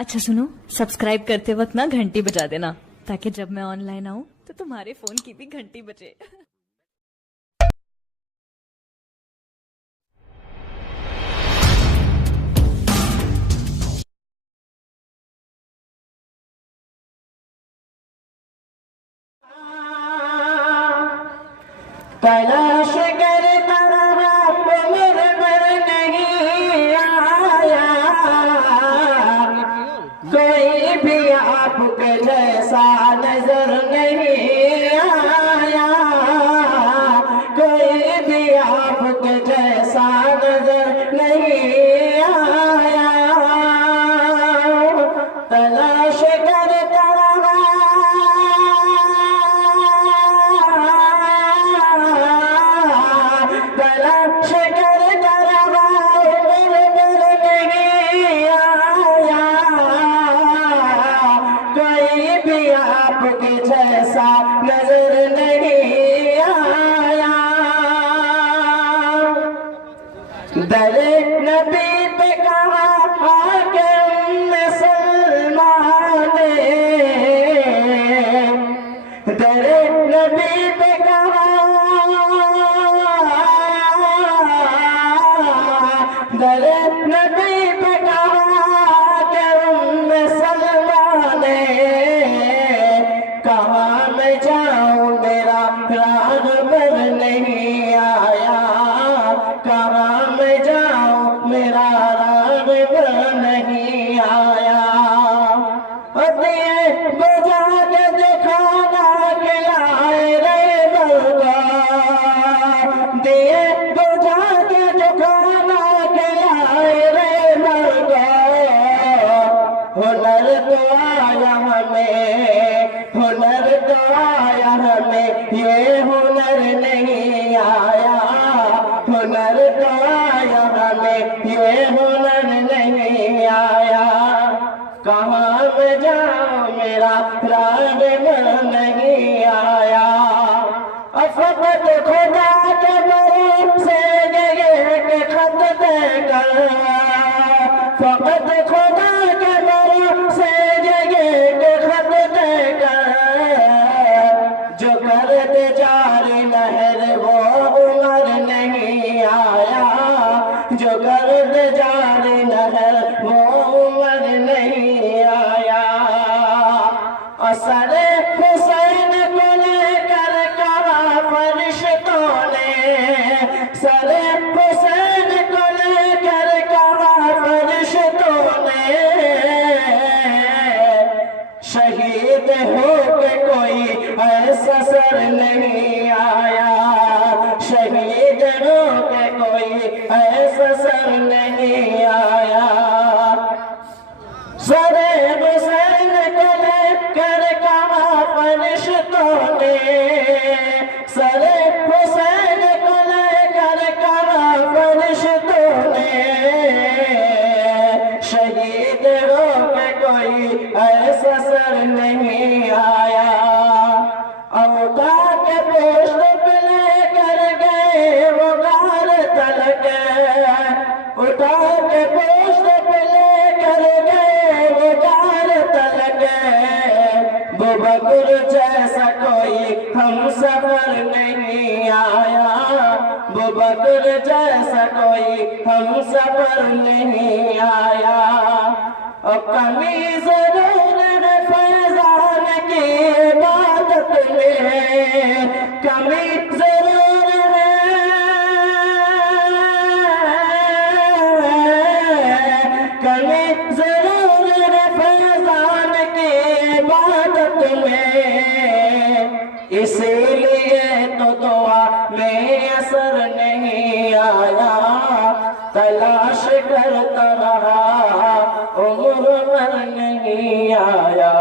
अच्छा सुनो, सब्सक्राइब करते वक्त ना घंटी बजा देना, ताकि जब मैं ऑनलाइन आऊं तो तुम्हारे फोन की भी घंटी बजे। तलाश करता रहा मेरे पर नहीं आया, कोई भी आपके जैसा नजर नहीं आया, कोई भी आपके जैसा नजर नहीं आया। तलाश करता रहा तलाश करता रहा मेरे पर नहीं आया, कोई भी आपके जैसा नजर नहीं आया। दरे नबी पे कहा आके उम्मे सलमा ने, दरे नबी पे कहा, दरे नबी पे कहा कि उम्मे सलमा ने, कहाँ मैं जाऊँ मेरा राहबर नहीं आया, कहाँ मैं जाऊँ मेरा राहबर नहीं आया। दिए बुझा के जो खाना खिलाए रे बल्ला, दिए बुझा के जो खाना खिलाए रे बल्ला, हुनर तो आया हमें, हुनर तो आया हमें, ये हुनर नहीं आया, हुनर तो आया हमें, ये हुनर नहीं आया। कहाँ मैं जाऊँ मेरा राहबर नहीं आया। फकत खुदा के भरोसे के खत देकर, फकत खुदा के भरोसे के खत देकर, जो कर दे जारी नहर वो उमर नहीं आया, जो कर दे जारी नहर वो उमर नहीं आया। असरे हुसैन को लेकर कहा फरिश्तों ने, सरे हुसैन को लेकर कहा फरिश्तों ने, शहीद हो के कोई ऐसा सर नहीं आया, शहीद हो के कोई ऐसा सर नहीं आया। सरे हुसैन को लेकर कहा फरिश्तों ने, सरे हुसैन को लेकर कहा फरिश्तों ने, शहीद हो के कोई ऐसा सर नहीं आया। उठा के पोस्ट पे लेकर गए वो गार तलक, उठा के पोस्ट पे लेकर गए वो गार तलक, बुबकर जैसा कोई हम सफर नहीं आया, बुबकर जैसा कोई हम सफर नहीं आया। और कमी जरूर है फैजान की इबादत में, कमी जरूर है, कमी जरूर है फैजान की इबादत में, इसीलिए तो दुआ में असर नहीं आया, तलाश करता रहा उम्र भर नहीं आया।